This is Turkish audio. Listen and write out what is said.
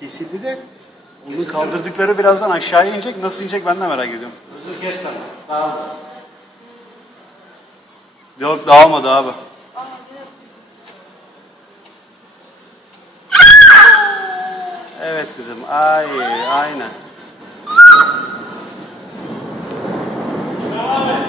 kesildi de onu kaldırdıkları birazdan aşağıya inecek. Nasıl inecek ben de merak ediyorum. Özür kes sana. Dağıldı. Yok dağılmadı abi. Evet kızım. Aynen. Devam et.